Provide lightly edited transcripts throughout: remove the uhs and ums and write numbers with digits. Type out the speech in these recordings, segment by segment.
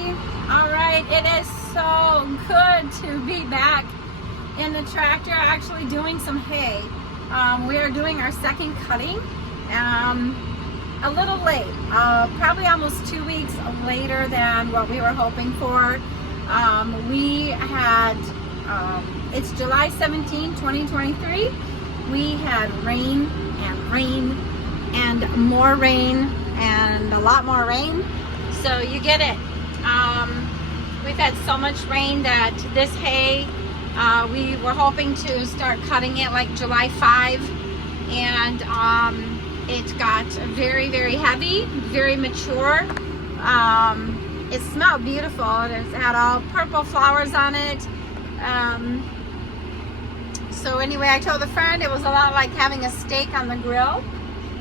everybody. All right, it is so good to be back in the tractor actually doing some hay. We are doing our second cutting, a little late, probably almost 2 weeks later than what we were hoping for. We had, it's July 17, 2023. We had rain and more rain and a lot more rain. So you get it. We've had so much rain that this hay, we were hoping to start cutting it like July 5, and it got very, very heavy, very mature. It smelled beautiful. It had all purple flowers on it. So anyway, I told a friend it was a lot like having a steak on the grill,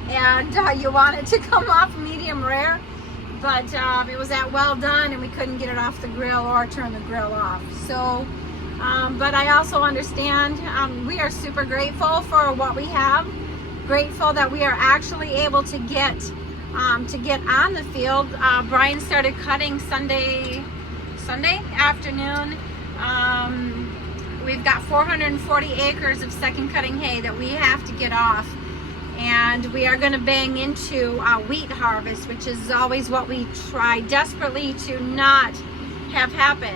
and you want it to come off medium rare, but it was that well done and we couldn't get it off the grill or turn the grill off. So but I also understand, we are super grateful for what we have, grateful that we are actually able to get on the field. Brian started cutting Sunday afternoon. We've got 440 acres of second cutting hay that we have to get off, and we are going to bang into wheat harvest, which is always what we try desperately to not have happen.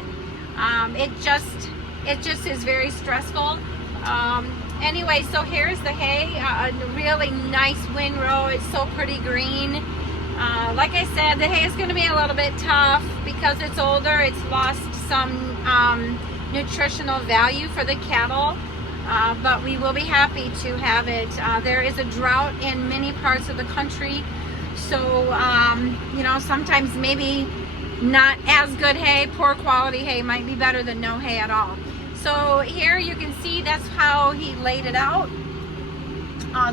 It just is very stressful. Anyway, so here's the hay, a really nice windrow. It's so pretty green. Like I said, the hay is going to be a little bit tough because it's older. It's lost some nutritional value for the cattle, but we will be happy to have it. There is a drought in many parts of the country, so you know, sometimes maybe not as good hay, poor quality hay might be better than no hay at all. So here you can see that's how he laid it out.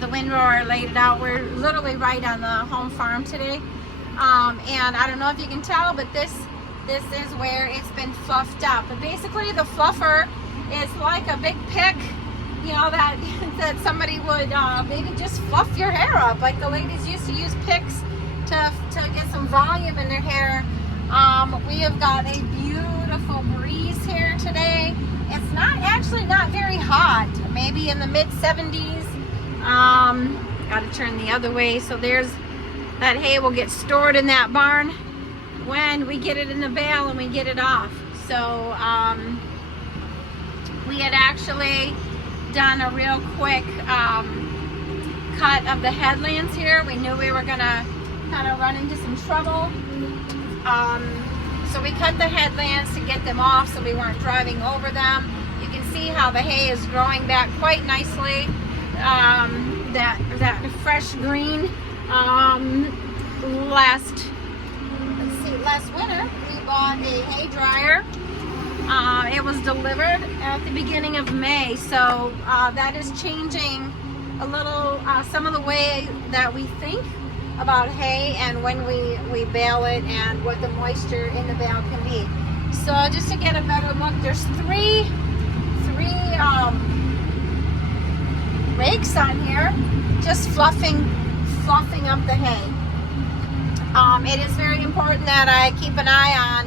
The windrower laid it out. We're literally right on the home farm today, and I don't know if you can tell, but this is where it's been fluffed up. But basically the fluffer is like a big pick, you know, that somebody would maybe just fluff your hair up, like the ladies used to use picks to get some volume in their hair. We have got a beautiful breeze here today. It's actually not very hot, maybe in the mid 70s. Got to turn the other way. So there's that hay will get stored in that barn when we get it in the bale and we get it off. So we had actually done a real quick cut of the headlands here. We knew we were gonna kind of run into some trouble. So we cut the headlands to get them off so we weren't driving over them. You can see how the hay is growing back quite nicely. That fresh green. Last winter we bought a hay dryer. It was delivered at the beginning of May, so that is changing a little some of the way that we think about hay and when we bale it and what the moisture in the bale can be. So just to get a better look, there's three rakes on here, just fluffing up the hay. It is very important that I keep an eye on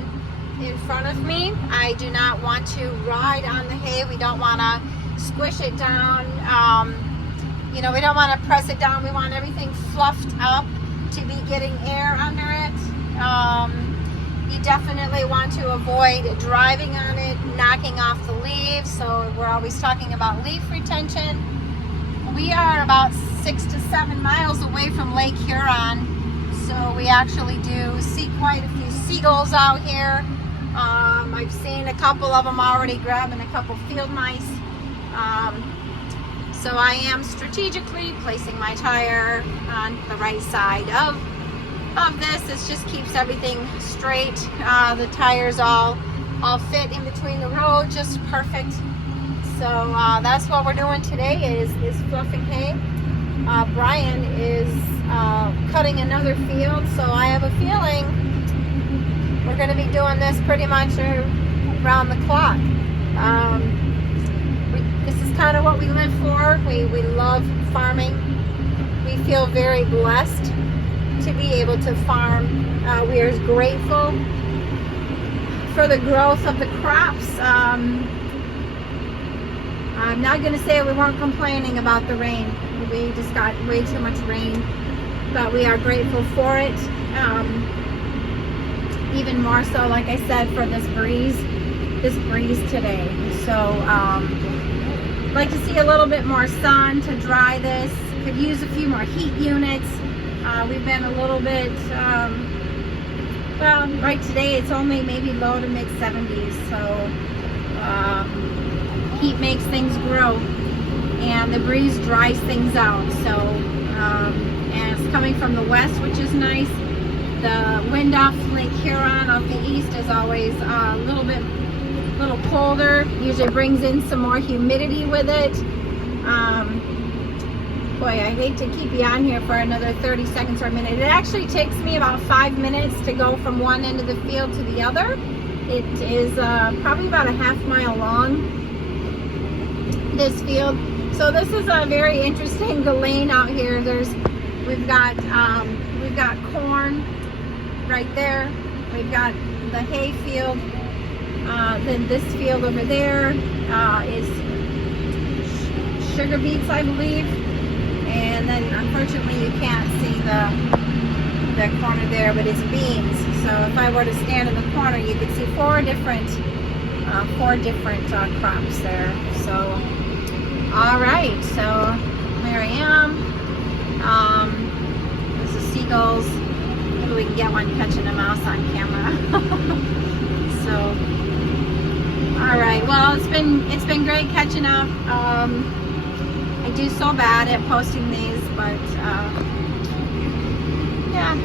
in front of me. I do not want to ride on the hay. We don't want to squish it down. You know, we don't want to press it down. We want everything fluffed up to be getting air under it. You definitely want to avoid driving on it, knocking off the leaves. So we're always talking about leaf retention. We are about 6 to 7 miles away from Lake Huron. So we actually do see quite a few seagulls out here. I've seen a couple of them already grabbing a couple field mice. So I am strategically placing my tire on the right side of this. This just keeps everything straight. The tires all fit in between the road, just perfect. So that's what we're doing today is fluffing hay. Brian is cutting another field, so I have a feeling we're going to be doing this pretty much around the clock. This is kind of what we live for. We love farming. We feel very blessed to be able to farm. We are grateful for the growth of the crops. I'm not going to say we weren't complaining about the rain. We just got way too much rain, but we are grateful for it. Even more so, like I said, for this breeze today. So I'd like to see a little bit more sun to dry this. Could use a few more heat units. We've been a little bit, well, right today it's only maybe low to mid 70s, so heat makes things grow, and the breeze dries things out. So, and it's coming from the west, which is nice. The wind off Lake Huron off the east is always a little colder. Usually brings in some more humidity with it. Boy, I hate to keep you on here for another 30 seconds or a minute. It actually takes me about 5 minutes to go from one end of the field to the other. It is probably about a half-mile long, this field. So this is a very interesting, the lane out here. We've got corn right there. We've got the hay field. Then this field over there is sugar beets, I believe. And then unfortunately you can't see the corner there, but it's beans. So if I were to stand in the corner, you could see four different crops there. So all right, so there I am. There's the seagulls. Maybe we can get one catching a mouse on camera. So all right, well, it's been great catching up. I do so bad at posting these, but yeah,